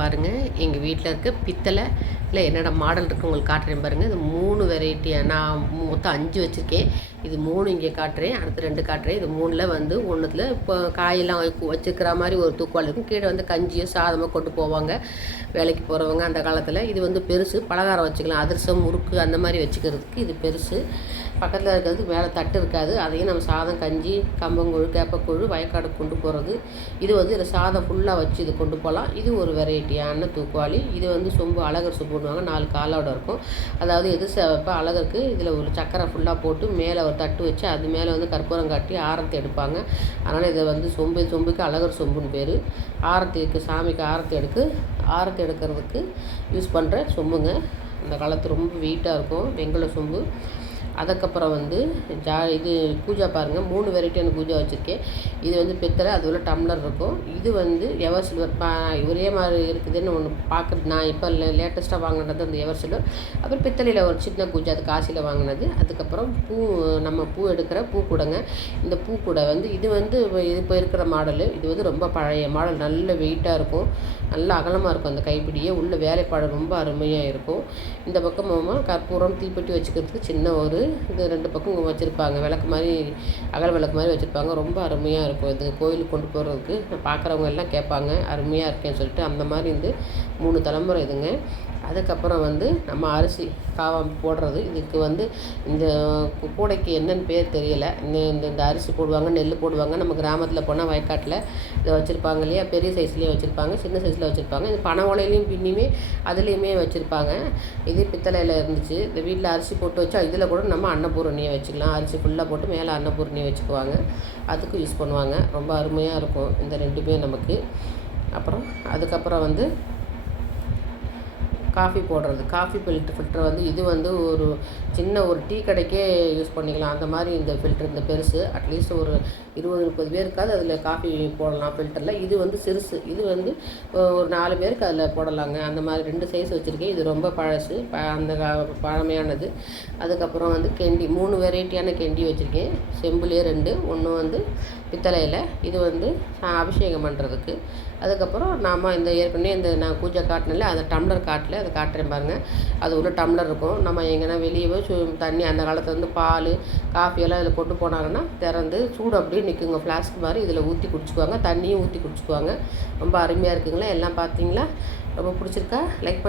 பாருங்கள் எங்கள் வீட்டில் இருக்க பித்தளை இல்லை என்னோடய மாடல் இருக்குது உங்களுக்கு காட்டுறேன் பாருங்கள் இது மூணு வெரைட்டியாக நான் மொத்தம் அஞ்சு வச்சுருக்கேன். இது மூணு இங்கே காட்டுறேன் அடுத்து ரெண்டு காட்டுறேன். இது மூணில் வந்து ஒன்றுத்தில் இப்போ காயெல்லாம் வச்சுக்கிற மாதிரி ஒரு தூக்குவாள் இருக்கும். கீழே வந்து கஞ்சியோ சாதமாக கொண்டு போவாங்க. வேலைக்கு போகிறவங்க அந்த காலத்தில். இது வந்து பெருசு பலகாரம் வச்சுக்கலாம். அதிரசம் முறுக்கு அந்த மாதிரி வச்சுக்கிறதுக்கு இது பெருசு. பக்கத்தில் இருக்கிறது மேலே தட்டு இருக்காது. அதையும் நம்ம சாதம் கஞ்சி கம்பங்கூழ் கேப்பக்கூழ் வயக்காடு கொண்டு போகிறது இது வந்து இதில் சாதம் ஃபுல்லாக வச்சு இது கொண்டு போகலாம். இது ஒரு வெரைட்டியான தூக்குவாளி. இது வந்து சொம்பு அழகர் போடுவாங்க. நாலு காலோட இருக்கும். அதாவது எது இப்போ அழகருக்கு இதில் ஒரு சக்கரை ஃபுல்லாக போட்டு மேலே ஒரு தட்டு வச்சு அது மேலே வந்து கற்பூரம் காட்டி ஆரத்தி எடுப்பாங்க. அதனால் இதை வந்து சொம்பு சொம்புக்கு அழகர் சொம்புன்னு பேர். ஆரத்திக்கு சாமிக்கு ஆரத்தி எடுக்கு ஆரத்தி எடுக்கிறதுக்கு யூஸ் பண்ணுற சொம்புங்க. அந்த காலத்து ரொம்ப வீட்டாக இருக்கும். வெங்கல சொம்பு. அதுக்கப்புறம் வந்து ஜா இது பூஜா பாருங்கள் மூணு வெரைட்டியான பூஜா வச்சுருக்கேன். இது வந்து பித்தளை அது உள்ள டம்ளர் இருக்கும். இது வந்து எவர் சில்வர் பா ஒரே மாதிரி இருக்குதுன்னு ஒன்று பார்க்குறது நான் இப்போ லேட்டஸ்ட்டாக வாங்கினது அந்த எவர் சில்வர். அப்புறம் பித்தளையில் ஒரு சின்ன பூஜை அது காசியில் வாங்கினது. அதுக்கப்புறம் பூ நம்ம பூ எடுக்கிற பூ கூடைங்க. இந்த பூ கூடை வந்து இது வந்து இப்போ இருக்கிற மாடலு. இது வந்து ரொம்ப பழைய மாடல். நல்ல வெயிட்டாக இருக்கும். நல்ல அகலமாக இருக்கும் அந்த கைப்பிடியே. உள்ள வேலைப்பாடு ரொம்ப அருமையாக இருக்கும். இந்த பக்கம் கற்பூரம் தீப்பெட்டி வச்சுக்கிறதுக்கு சின்ன ஒரு இது ரெண்டு பக்கம் வச்சுருப்பாங்க. விளக்கு மாதிரி அகல் விளக்கு மாதிரி வச்சுருப்பாங்க. ரொம்ப அருமையாக இருக்கும். இது கோயிலுக்கு கொண்டு போகிறதுக்கு பார்க்குறவங்க எல்லாம் கேட்பாங்க அருமையாக இருக்கேன்னு சொல்லிட்டு. அந்த மாதிரி வந்து மூணு தலைமுறை இதுங்க. அதுக்கப்புறம் வந்து நம்ம அரிசி காவாம் போடுறது. இதுக்கு வந்து இந்த கூடைக்கு என்னென்னு பேர் தெரியலை. இந்த இந்த இந்த அரிசி போடுவாங்க நெல் போடுவாங்க. நம்ம கிராமத்தில் போனால் வயக்காட்டில் இதை வச்சுருப்பாங்க இல்லையா? பெரிய சைஸ்லேயும் வச்சுருப்பாங்க சின்ன சைஸில் வச்சுருப்பாங்க. இது பனை ஓலையிலையும் பின்னியுமே அதுலேயுமே வச்சுருப்பாங்க. இது பித்தளையில் இருந்துச்சு. இந்த வீட்டில் அரிசி போட்டு வச்சா இதில் கூட நம்ம அன்னபூரணியை வச்சுக்கலாம். அரிசி ஃபுல்லாக போட்டு மேலே அன்னபூரணியை வச்சுக்குவாங்க. அதுக்கும் யூஸ் பண்ணுவாங்க. ரொம்ப அருமையாக இருக்கும். இந்த ரெண்டுமே நமக்கு. அப்புறம் அதுக்கப்புறம் வந்து காஃபி போடுறது. காஃபி ஃபில்ட்ரு ஃபில்ட்ரு வந்து இது வந்து ஒரு சின்ன ஒரு டீ கடைக்கே யூஸ் பண்ணிக்கலாம். அந்த மாதிரி இந்த ஃபில்ட்ரு இந்த பெருசு. அட்லீஸ்ட் ஒரு இருபது முப்பது பேருக்காவது அதில் காஃபி போடலாம் ஃபில்டரில் இது வந்து சிறுசு. இது வந்து ஒரு நாலு பேருக்கு அதில் போடலாங்க. அந்த மாதிரி ரெண்டு சைஸ் வச்சுருக்கேன். இது ரொம்ப பழசு. ப அந்த பழமையானது. அதுக்கப்புறம் வந்து கெண்டி மூணு வெரைட்டியான கெண்டி வச்சுருக்கேன். செம்புலேயே ரெண்டு. ஒன்று வந்து பித்தளையில் இது வந்து அபிஷேகம் பண்ணுறதுக்கு அதுக்கப்புறம் நாம் இந்த ஏற்கனவே இந்த நான் பூஜை காட்டினில்ல அந்த டம்ளர் காட்டில் அதை காட்டுறேன் பாருங்கள் அது ஒரு டம்ளர் இருக்கும். நம்ம எங்கன்னா வெளியே போய் சு தண்ணி அந்த காலத்தில் வந்து பால் காஃபியெல்லாம் இதில் கொண்டு போனாங்கன்னா திறந்து சூடு அப்படியே நிற்குங்க ஃப்ளாஸ்க் மாதிரி இதில் ஊற்றி குடிச்சுக்குவாங்க. தண்ணியும் ஊற்றி குடிச்சுக்குவாங்க. ரொம்ப அருமையாக இருக்குங்களா? எல்லாம் பார்த்தீங்களா? ரொம்ப பிடிச்சிருக்கா? லைக் பண்ணி